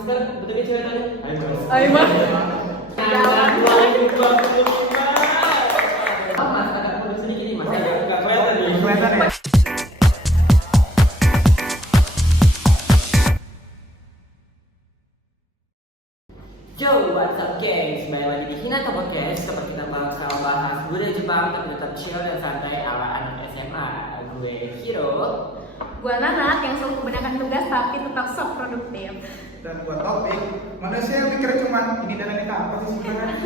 Master, betulnya cewek tadi? Ayo mas. Jangan 2025. Oh mas, agak mundur sedikit nih mas. Gak kelihatan nih. Kelihatan ya? Yo, what's up guys? Kembali lagi di Hinata Podcast. Tempat kita bahas budaya Jepang tapi tetap chill dan santai ala anak SMA. Gue Hiro. Gua Nana yang selalu kebanyakan tugas tapi tetap sok produktif. Dan buat topik, manusia yang mikir cuma ini dan ini apa sih sebenarnya?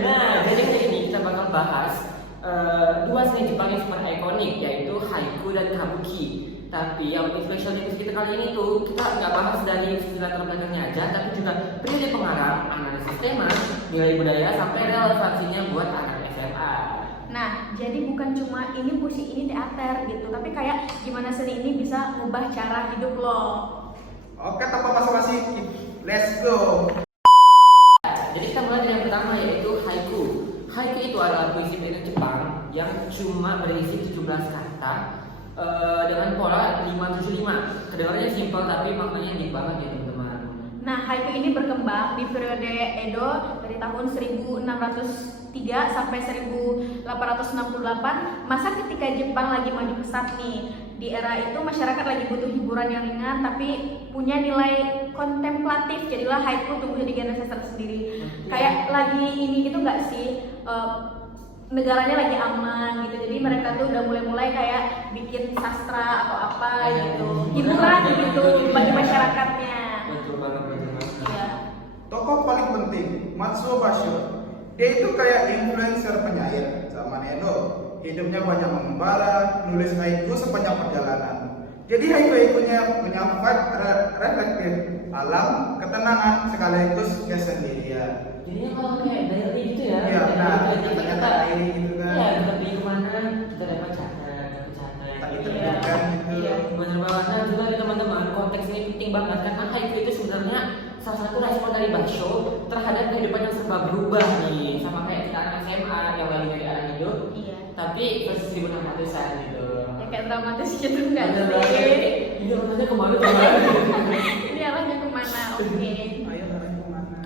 Nah, jadi hari ini kita bakal bahas dua seni Jepang yang super ikonik, yaitu haiku dan kabuki. Tapi yang lebih spesial di kita kali ini tuh kita nggak bahas dari sisi latar belakangnya aja, tapi juga periode pengarang, analisis tema, nilai budaya sampai relevansinya buat anak SMA. Nah, jadi bukan cuma ini puisi ini teater gitu, tapi kayak gimana seni ini bisa ngubah cara hidup lo. Oke, tanpa basa-basi, let's go. Jadi kita mulai dari yang pertama yaitu haiku. Haiku itu adalah puisi periode Jepang yang cuma berisi 17 kata dengan pola 575. Kedengarannya simpel tapi maknanya deep banget ya teman-teman. Nah, haiku ini berkembang di periode Edo dari tahun 1603 sampai 1868, masa ketika Jepang lagi maju pesat nih. Di era itu masyarakat lagi butuh hiburan yang ringan tapi punya nilai kontemplatif, jadilah haiku tumbuh jadi genre sastra sendiri. Kayak lagi ini gitu nggak sih? Negaranya lagi aman gitu, jadi mereka tuh udah mulai kayak bikin sastra atau apa gitu, hiburan gitu bagi masyarakatnya. Betul banget. Iya. Tokoh paling penting, Matsuo Basho. Dia itu kayak influencer penyair zaman Edo. Hidupnya banyak mengembara, nulis haiku sepanjang perjalanan. Jadi haiku-haikunya punya vibe reflektif, alam, ketenangan, sekaligus kesendirian. Jadinya kalau kayak diary gitu ya. Iya, nah, Jadi kata-kata diary gitu kan. Iya, kita pergi kemana, kita dapat catat. Tak Iya. ditemukan gitu. Iya, bener banget. Nah, juga nih teman-teman, konteks ini penting banget karena haiku itu sebenarnya salah satu respon dari Basho terhadap kehidupan yang serba berubah nih, sama kayak kita anak SMA yang lagi dari arah hidup. Iya. Tapi versi 1600-an gitu. Ya kayak dramatis gitu nggak Bener sih? banget. Ini orangnya kemana? Ini arahnya kemana? Oke. Ayo arahnya kemana?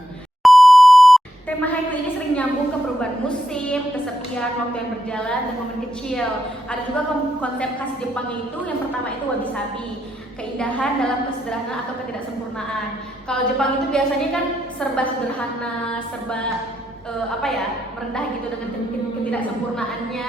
Tema haiku ini sering nyambung ke perubahan musim, kesepian, waktu yang berjalan, dan momen kecil. Ada juga konsep khas Jepang itu, yang pertama itu wabi-sabi, keindahan dalam kesederhanaan atau ketidaksempurnaan. Kalau Jepang itu biasanya kan serba sederhana, serba merendah gitu dengan ketidaksempurnaannya.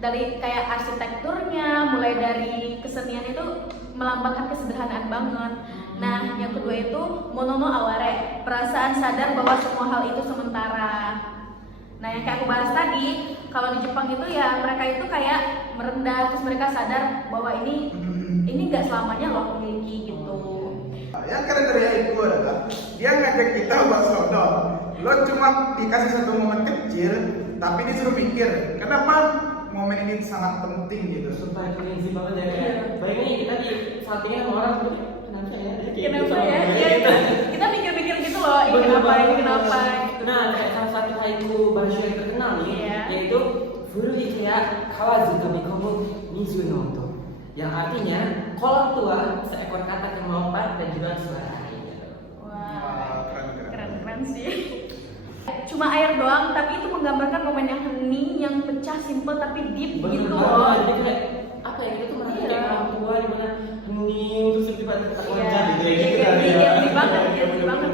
Dari kayak arsitekturnya, mulai dari kesenian itu melambangkan kesederhanaan banget. Nah, yang kedua itu monono aware, perasaan sadar bahwa semua hal itu sementara. Nah, yang kayak aku bahas tadi, kalau di Jepang itu ya mereka itu kayak merendah, terus mereka sadar bahwa ini nggak selamanya lo memiliki gitu. Yang keren dari haiku adalah dia ngajak kita buat sodor. Lo cuma dikasih satu momen kecil, tapi disuruh mikir. Kenapa momen ini sangat penting gitu? Sumpah itu gengsi banget ya. Bayangin kita di sampingnya sama orang tuh, kenapa ya? Kenapa ya? Iya, kita mikir-mikir gitu loh, ini kenapa, ini kenapa gitu. Nah, kayak salah satu haiku Basho yang terkenal nih, Iya. yaitu Furu Ikea Kawazu Tomikomu Nizu no Oto, yang artinya kolam tua seekor katak yang melompat dan juga suara air. Wah, Keren. keren sih. Cuma air doang, tapi itu menggambarkan momen yang hening, yang pecah, simple tapi deep Bener gitu banget, loh. jadi kayak apa ya, kita tuh merasa Iya. kayak orang tua di mana hening terus tiba-tiba kita Iya, loncat gitu ya, gitu iya, kan iya, ya. iya banget, iya banget.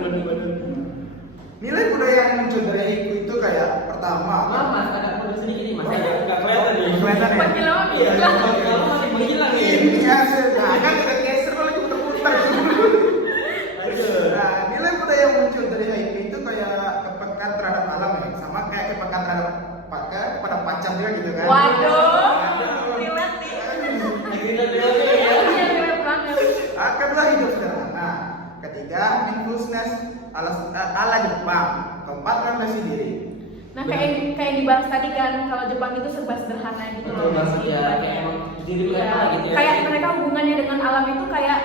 Nilai budaya yang muncul dari haiku itu kayak pertama. Maaf mas, agak mundur sedikit nih mas, nggak kelihatan nih. Kelihatan ya? Makin lama Iya, hilang. kalau masih menghilang nih. Ini hasil. Nah, kan kita geser lagi putar-putar. Nah, nilai budaya yang muncul dari haiku itu kayak kepekaan terhadap alam ya, sama kayak kepekaan terhadap kepada pacar juga gitu kan. Waduh, Aduh. relate nih. Akhirnya ya. Iya, relate banget. Kedua hidup sederhana. Ketiga, mindfulness ala Jepang. Keempat, refleksi diri. Nah, kayak yang dibahas tadi kan, kalau Jepang itu serba sederhana gitu Betul banget ya, Iya. kayak emang jadi Iya. apa gitu ya. Kayak mereka hubungannya dengan alam itu kayak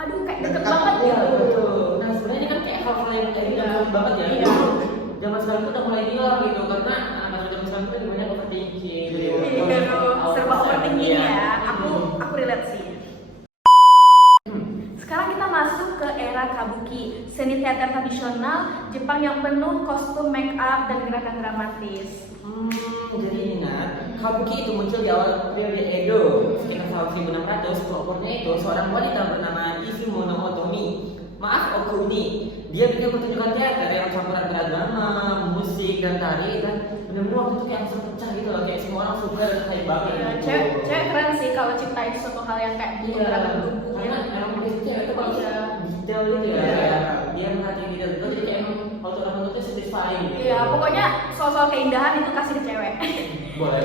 aduh kayak deket Dekat. banget Iya gitu. betul. Nah sebenarnya ini kan kayak hal-hal yang evident banget ya. Iya. Zaman sekarang tuh udah mulai hilang gitu karena anak-anak zaman sekarang tuh banyak overthinking. Iya. Iya, serba overthinking ya. Aku relate sih. Sekarang kita masuk ke era kabuki. seni teater tradisional Jepang yang penuh kostum, make up, dan gerakan dramatis. Jadi ini kabuki itu muncul di awal periode Edo sekitar tahun 1600. Pelopornya itu seorang wanita bernama Izumono Otomi. Maaf Okuni. Dia bikin pertunjukan teater yang campuran drama, musik, dan tari, dan benar-benar waktu itu kayak langsung pecah gitu loh, kayak semua orang suka dan hype banget Ya, gitu. cewek keren sih kalau ciptain suatu hal yang kayak gitu, gerakan tubuh. Karena emang dia cewek itu kalau detail gitu ya, Iya. kayak dia merhatiin detail itu, jadi kayak emang waktu orang nonton itu satisfying gitu. Iya, pokoknya soal keindahan itu kasih ke cewek. Boleh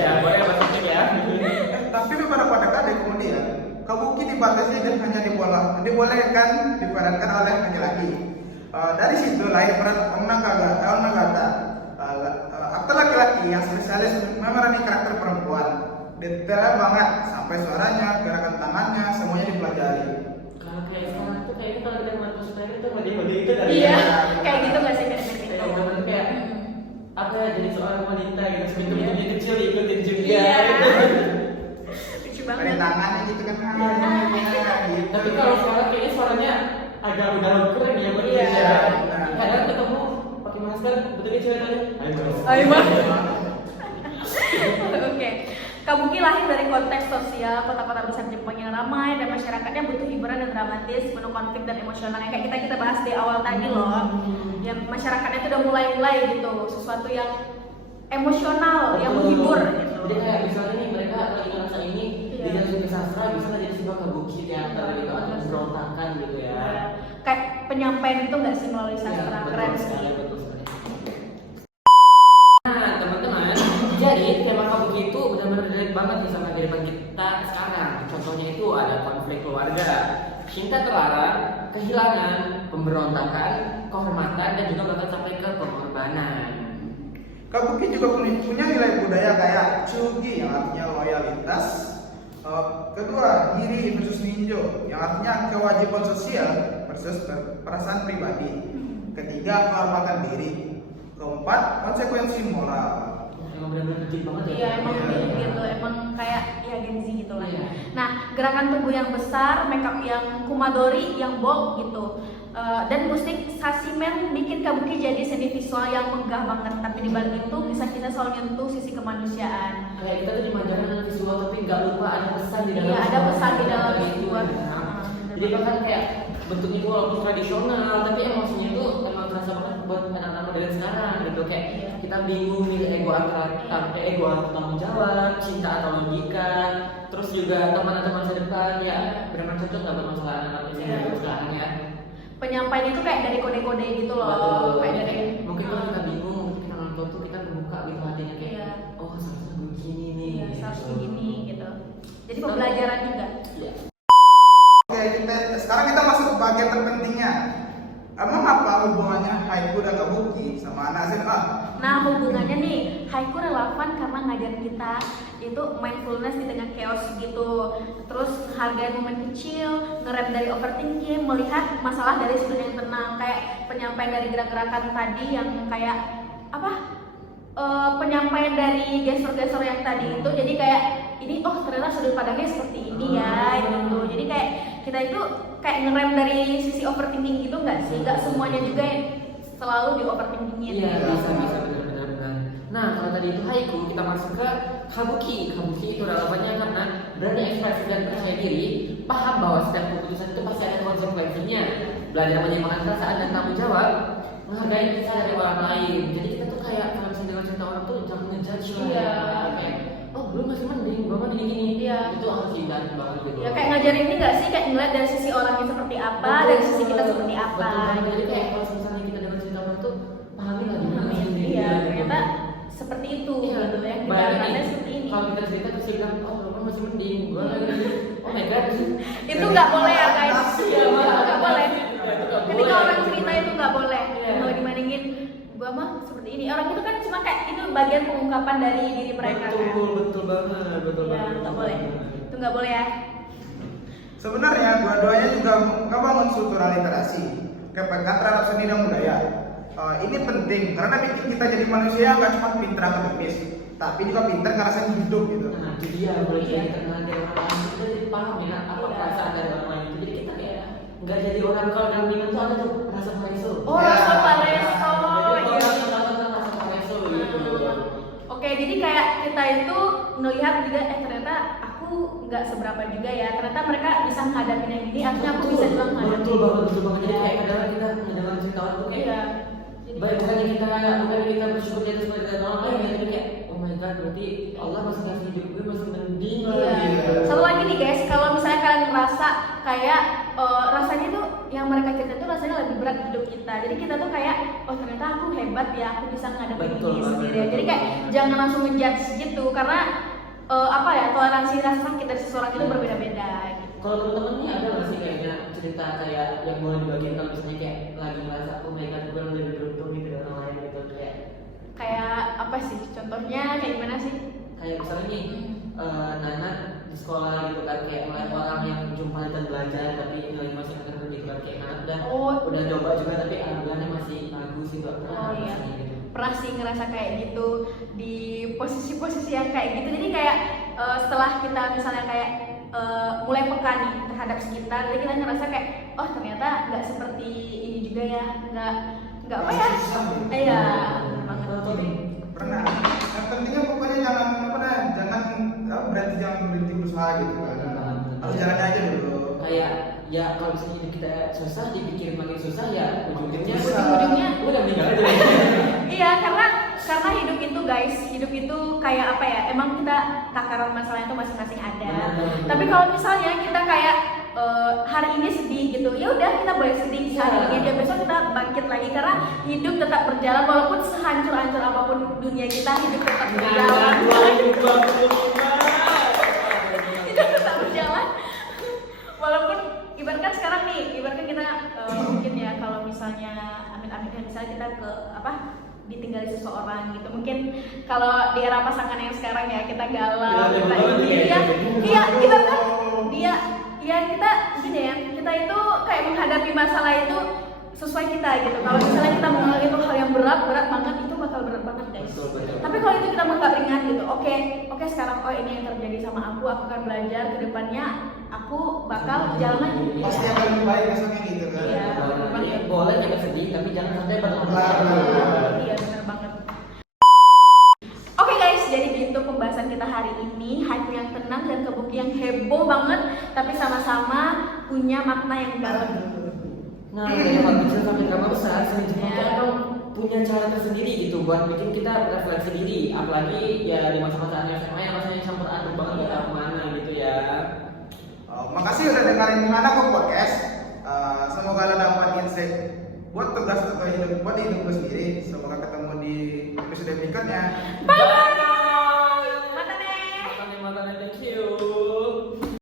ya, boleh maksudnya ya. Tapi beberapa dekade kemudian, kabuki dibatasi dan hanya dibolehkan diperankan oleh laki-laki. Dari situ lahir peran Onagata, aktor laki-laki yang spesialis memerani karakter perempuan. Detail banget, sampai suaranya, gerakan tangannya, semuanya dipelajari. Kalau kayak sekarang tuh kayaknya kalau kita nonton sekarang itu mode-mode itu dari Iya, kayak gitu nggak sih mirip-mirip kayak itu. bener kayak apa ya, jadi seorang wanita gitu, sebenarnya kecil ikutin juga Iya. gitu. Lucu Pakai banget. tangannya gitu kan. Gitu. Tapi kalau sekarang kayaknya suaranya agak udah keren ya, bener Iya. ya. Kadang ketemu pakai masker, betulnya cewek tadi. Ayo, Mas. Oke. Kabuki lahir dari konteks sosial kota-kota besar Jepang yang ramai dan masyarakatnya butuh hiburan dan dramatis, penuh konflik dan emosional. Yang kayak kita bahas di awal tadi loh. Yang masyarakatnya itu udah mulai gitu, sesuatu yang emosional, yang menghibur gitu. Jadi kayak misalnya nih mereka lagi ngerasa ini Iya. di dalam sastra bisa nggak jadi sebuah kabuki teater gitu atau pemberontakan gitu ya. Kayak penyampaian itu nggak sih melalui sastra, Iya, keren betul sih. sekali, betul sekali. Nah teman-teman, jadi tema kabuki itu benar-benar relate banget nih sama kehidupan kita sekarang. Contohnya itu ada konflik keluarga, cinta terlarang, kehilangan, pemberontakan, kehormatan, dan juga bahkan sampai ke pengorbanan. Kabuki juga punya nilai budaya kayak chugi yang artinya loyalitas. Kedua, giri versus ninjo yang artinya kewajiban sosial versus perasaan pribadi. Ketiga, kehormatan diri. Keempat, konsekuensi moral. Emang benar-benar deep banget ya. Iya, emang Iya. gitu, emang kayak ya Gen Z gitu lah. Iya. Nah, gerakan tubuh yang besar, makeup yang kumadori, yang bold gitu, dan musik sasimen bikin kabuki jadi seni visual yang megah banget. Tapi di balik itu bisa kita selalu nyentuh sisi kemanusiaan. Kayak kita tuh dimanjakan dengan visual tapi nggak lupa ada pesan di dalam. Iya, ada pesan di dalam itu. visual. Jadi bahkan kayak bentuknya itu walaupun tradisional, tapi emosinya itu emang terasa banget buat anak-anak modern sekarang gitu. Kayak Iya. kita bingung milih ego atau tanggung jawab, cinta atau logika, terus juga teman atau masa depan ya benar-benar cocok nggak buat masalah anak-anak usia Iya. muda sekarang ya. Penyampaian itu kayak dari kode-kode gitu loh. Betul. Kayak dari Mungkin kalau kita bingung, mungkin kita nonton tuh kita membuka gitu hatinya kayak, Iya. oh seharusnya begini nih. Iya, gitu. harus begini gitu. Jadi pembelajaran juga. Iya. Oke, sekarang kita masuk ke bagian terpentingnya. Emang apa hubungannya haiku dan kabuki sama anak SMA? Nah, hubungannya nih, haiku relevan karena ngajarin kita itu mindfulness di tengah chaos gitu. Terus hargai momen kecil, ngerem dari overthinking, melihat masalah dari sudut yang tenang. Kayak penyampaian dari gerak-gerakan tadi yang kayak apa? Penyampaian dari gestur-gestur yang tadi itu, jadi kayak ini oh ternyata sudut pandangnya seperti ini ya gitu. Jadi kayak kita itu kayak ngerem dari sisi overthinking gitu nggak sih? Nggak semuanya juga yang selalu di overthinkingin. Iya, bisa benar. Nah, kalau tadi itu haiku, kita masuk ke kabuki. Kabuki itu relevannya karena berani ekspresi dan percaya diri, paham bahwa setiap keputusan itu pasti ada konsekuensinya, belajar menyeimbangkan perasaan dan tanggung jawab, menghargai kisah dari orang lain. Jadi kita tuh kayak kalau misalnya dengar cerita orang tuh jangan ngejudge lah. Iya. Kayak, oh lu masih mending, gua mah gini-gini. Iya. Itu harus dihindari banget gitu. Ya kayak ngajarin ini nggak sih, kayak ngeliat dari sisi orangnya seperti apa, dari sisi kita seperti apa. Betul banget. Jadi gitu. kayak kalau misalnya kita dengar cerita orang tuh pahami lah gimana Iya, sendiri. iya, ternyata seperti itu Iya, gitu ya. bayangin Kegiatannya nih, seperti ini. kalau kita cerita terus dia bilang, oh lu kan masih mending, gua lagi, oh my god. Itu nggak boleh ya guys. Iya, Nggak boleh. Itu nggak Ketika boleh. orang cerita itu nggak boleh. Iya. Kalau dibandingin gua mah seperti ini. Orang itu kan cuma kayak itu bagian pengungkapan dari diri mereka kan. Betul banget, betul Iya, banget. nggak boleh. Itu nggak boleh ya. Sebenarnya dua-duanya juga ngebangun kultural literasi, kepekaan terhadap seni dan budaya. Ini penting karena bikin kita jadi manusia yang nggak cuma pintar akademis, tapi juga pintar ngerasain hidup gitu. Nah, itu dia, boleh Iya. jadi kenal dari orang lain, kita jadi paham ya apa Iya. perasaan dari orang lain itu. Jadi kita kayak nggak jadi orang kalau dalam lingkungan tuh ada tuh rasa pareso. Oh, Ya. rasa pareso. Jadi Iya. orang rasa pareso gitu. Oke, jadi kayak kita itu ngelihat juga ternyata aku nggak seberapa juga ya. Ternyata mereka bisa menghadapinya gini, artinya aku bisa juga menghadapi. Betul banget. Jadi kayak kadang kita mendengar cerita orang tuh kayak Iya. Jadi baik bukan kita bersyukur di atas penderitaan orang lain ya, tapi kayak oh my god, berarti Allah masih kasih hidup gue masih mending lah iya. gitu. Satu lagi nih guys, kalau misalnya kalian ngerasa kayak rasanya tuh yang mereka cerita tuh rasanya lebih berat hidup kita. Jadi kita tuh kayak oh ternyata aku hebat ya, aku bisa ngadepin Betul ini banget. sendiri. Jadi kayak jangan langsung ngejudge gitu karena apa ya, toleransi rasa sakit dari seseorang itu berbeda-beda gitu. Kalau temen-temen nih ada nggak sih kayaknya cerita kayak yang boleh dibagiin kalau misalnya kayak lagi ngerasa oh my god gue lebih beruntung gitu dari orang lain gitu Kayak apa sih? Contohnya kayak gimana sih? kayak misalnya nih Nana di sekolah gitu kan kayak ngeliat orang yang jumpa dan belajar tapi nilai masih rendah gitu kan kayak Nana udah coba juga tapi alhamdulillahnya masih bagus gitu. Oh iya. Pernah sih ngerasa kayak gitu di posisi-posisi yang kayak gitu. Jadi kayak setelah kita misalnya kayak mulai peka nih terhadap sekitar, jadi kita ngerasa kayak oh ternyata nggak seperti ini juga ya, nggak apa ya? Iya, bener banget. Pernah. Yang pentingnya pokoknya jangan berhenti berusaha gitu kan. Harus jalan aja dulu. Kayak ya kalau misalnya hidup kita susah dipikirin makin susah ya ujungnya Ujung-ujungnya udah meninggal aja. Iya, karena hidup itu guys, hidup itu kayak apa ya? Emang kita takaran masalahnya itu masing-masing ada. Tapi kalau misalnya kita kayak hari ini sedih gitu, ya udah kita boleh sedih hari ini aja, besok kita bangkit lagi karena hidup tetap berjalan walaupun sehancur-hancur apapun dunia kita, hidup tetap berjalan. Hidup tetap berjalan. Walaupun ibaratkan sekarang nih, ibaratkan kita mungkin ya kalau misalnya amit-amit misalnya kita ke apa ditinggali seseorang gitu, mungkin kalau di era pasangan yang sekarang ya kita galau, kita ini ya, iya ibaratkan dia ya kita gini ya, kita itu kayak menghadapi masalah itu sesuai kita gitu. Kalau misalnya kita mengalami itu hal yang berat banget, itu bakal berat banget guys. Tapi kalau itu kita menganggap ringan gitu, oke sekarang oh ini yang terjadi sama aku akan belajar ke depannya, aku bakal jalan lagi. Pasti akan lebih baik besoknya gitu kan. Iya. Boleh kita sedih tapi jangan sampai berlarut. Iya benar banget. Oke guys, jadi itu pembahasan kita hari ini, haiku yang tenang dan kebuki yang heboh banget, tapi sama-sama punya makna yang dalam. Nah, dari hal kecil sampai drama besar, seni Jepang tuh Ya. emang punya cara tersendiri gitu buat bikin kita refleksi diri, apalagi ya di masa-masa anak SMA yang rasanya campur aduk banget gak tahu kemana gitu ya. Makasih udah dengerin Anakku Podcast. Semoga kalian dapat insight buat tugas atau buat hidup lu sendiri. Semoga ketemu di episode berikutnya. Bye.